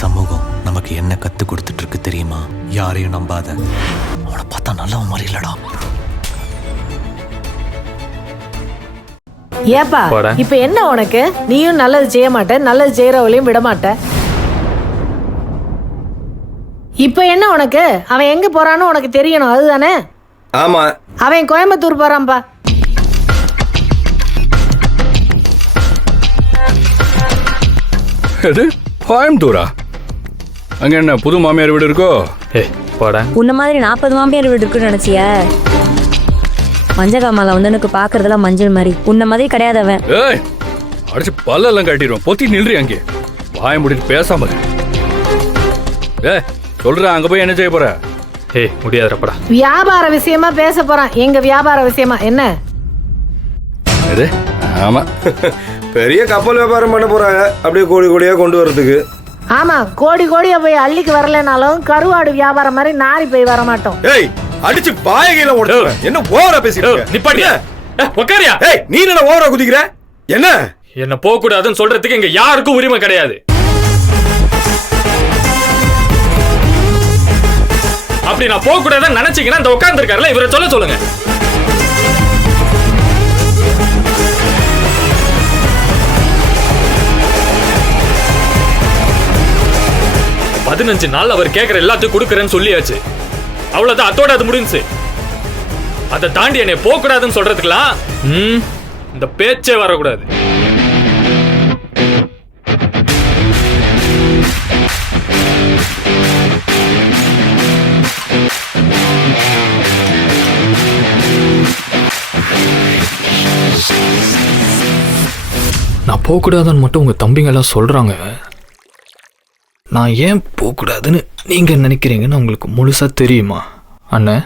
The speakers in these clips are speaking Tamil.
சமூகம் நமக்கு என்ன கத்து கொடுத்துட்டு இருக்கு தெரியுமா? யாரையும் நம்பாத. அவனை பார்த்தா நல்லவன் மாதிரி இல்லடா. ஏப்பா இப்ப என்ன உனக்கு? நீயும் நல்லது செய்ய மாட்ட, நல்லது செய்யறவளையும் விட மாட்ட. இப்ப என்ன உனக்கு? அவன் எங்க போறான்னு உனக்கு தெரியணும், அதுதானே? ஆமா, அவன் கோயம்புத்தூர் போறான்பா. எது கோயம்புத்தூரா? அங்க என்ன புது மாமியார் வீடு இருக்கோ? உன்ன மாதிரி 40 மாமியார் வீடு இருக்குன்னு நினைச்சிய? மஞ்சள் காமால வந்து எனக்கு பாக்குறதெல்லாம் மஞ்சள் மாதிரி. உன்ன மாதிரி கிடையாது அவன். ஏய், அடிச்சு பல்லெல்லாம் கட்டிடுவோம். பொத்தி நில்றி அங்கே. வாய முடிட்டு பேசாம. சொல்றேன், அங்க போய் என்ன செய்ய போற? முடியாதுப்படா. வியாபார விஷயமா பேச போறான். எங்க வியாபார விஷயமா என்ன? ஆமா, பெரிய கப்பல் வியாபாரம் பண்ண போறாங்க. அப்படியே கோடி கோடியா கொண்டு வரதுக்கு. ஆமா, கோடி கோடியா போய் அள்ளிக்கு வரலனாலும் கருவாடு வியாபாரம் மாதிரி நாரி போய் வர மாட்டோம். ஏய், அடிச்சு பாயகையில ஓடுற. என்ன ஓவரா பேசிட்டு நிப்பாட்டியா? உட்காரியா? ஏய், நீ என்ன ஓவரா குதிக்கிற? என்ன போக கூடாதுன்னு சொல்றதுக்கு இங்க யாருக்கும் உரிமை கிடையாது. அப்படி நான் போக கூடாதுன்னு நினைச்சீங்கன்னா இந்த உட்கார்ந்து இருக்காருல இவரை சொல்ல சொல்லுங்க. பதினஞ்சு நாள் அவர் கேட்கிற எல்லாத்தையும் கொடுக்கறேன்னு சொல்லியாச்சு. அவ்வளவுதான், அதோட அது முடிஞ்சு. அதை தாண்டி என்னை போக கூடாதுன்னு சொல்றதுக்கெல்லாம் இந்த பேச்சே வரக்கூடாது. நான் போகக்கூடாதுன்னு மட்டும் உங்க தம்பிங்க எல்லாம் சொல்றாங்க. நான் ஏன் போகக்கூடாதுன்னு நீங்க நினைக்கிறீங்கன்னு உங்களுக்கு முழுசா தெரியுமா அண்ணன்?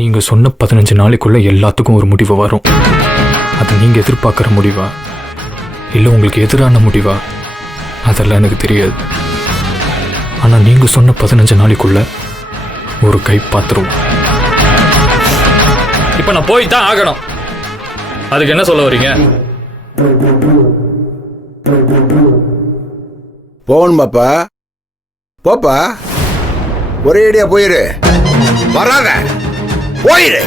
நீங்க சொன்ன 15 நாளைக்குள்ள எல்லாத்துக்கும் ஒரு முடிவு வரும். அது நீங்க எதிர்பார்க்கிற முடிவா இல்லை உங்களுக்கு எதிரான முடிவா அதெல்லாம் எனக்கு தெரியாது. ஆனா நீங்க சொன்ன 15 நாளைக்குள்ள ஒரு கை பாத்துருவோம். இப்ப நான் போய் தான் ஆகணும். அதுக்கு என்ன சொல்ல வரீங்க? போகணும் பாப்பா. போப்பா, ஒரே ஐடியா போயிரு. வராத, போயிரு.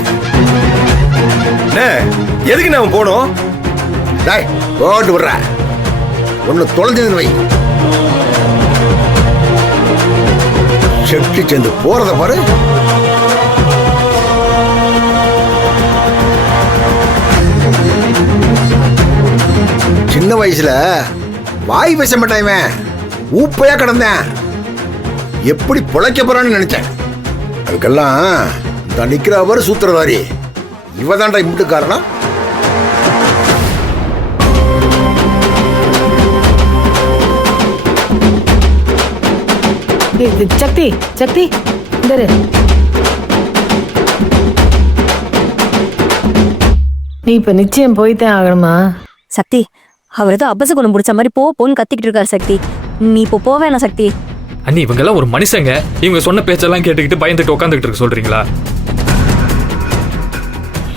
எதுக்கு நான் போனோம்? டேய், போட்டு விடுற. ஒன்னு தொலைஞ்சதுன்னு வை. செட்டு சேர்ந்து போறத பாரு. சின்ன வயசுல வாய் பேச மாட்டான், ஊப்பையா கிடந்தேன். எப்படி பொழைக்க போறான்னு நினைச்சேன். அதுக்கெல்லாம் இந்த நிக்கிற அவர் சூத்திரதாரி இவதான்டா இம்பிட்டு காரணம். சக்தி சக்தி நீ இப்ப நிச்சயம் போய்தான் ஆகணுமா? சக்தி, அவர் ஏதோ அபச குணம் பிடிச்ச மாதிரி போன்னு கத்திக்கிட்டு இருக்காரு சக்தி. நீ இப்போ போவேணா சக்தி? அண்ணி, இவங்க எல்லாம் ஒரு மனுஷங்க. இவங்க சொன்ன பேச்செல்லாம் கேட்டுக்கிட்டு பயந்துட்டு உட்காந்துக்கிட்டு இருக்க சொல்றீங்களா?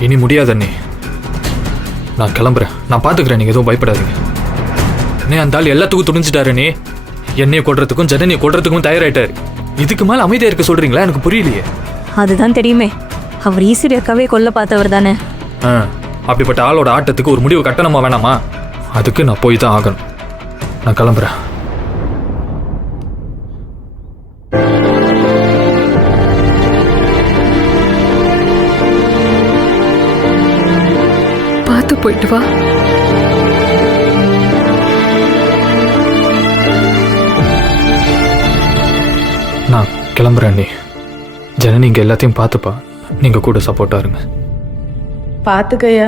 இனி முடியாது அண்ணி. நான் கிளம்புறேன். நான் பாத்துக்கிறேன், நீங்க எதுவும் பயப்படாதீங்க. அண்ணே, அந்த ஆள் எல்லாத்துக்கும் துணிஞ்சிட்டாரு. நீ என்னைய கொள்றதுக்கும் ஜனனியை கொள்றதுக்கும் தயாராயிட்டாரு. இதுக்கு மேல அமைதியா இருக்க சொல்றீங்களா? எனக்கு புரியலையே. அதுதான் தெரியுமே, அவர் ஈஸ்வரியக்காவே கொல்ல பார்த்தவர் தானே. அப்படிப்பட்ட ஆளோட ஆட்டத்துக்கு ஒரு முடிவு கட்டணமா வேணாமா? அதுக்கு நான் போய் தான் ஆகணும். நான் கிளம்புறேன். பார்த்து போயிட்டு வா. நான் கிளம்புறேன். நீ ஜனனி இங்க எல்லாத்தையும் பார்த்துப்பா. நீங்க கூட சப்போர்ட்டா இருங்க. பாத்துக்கய்யா.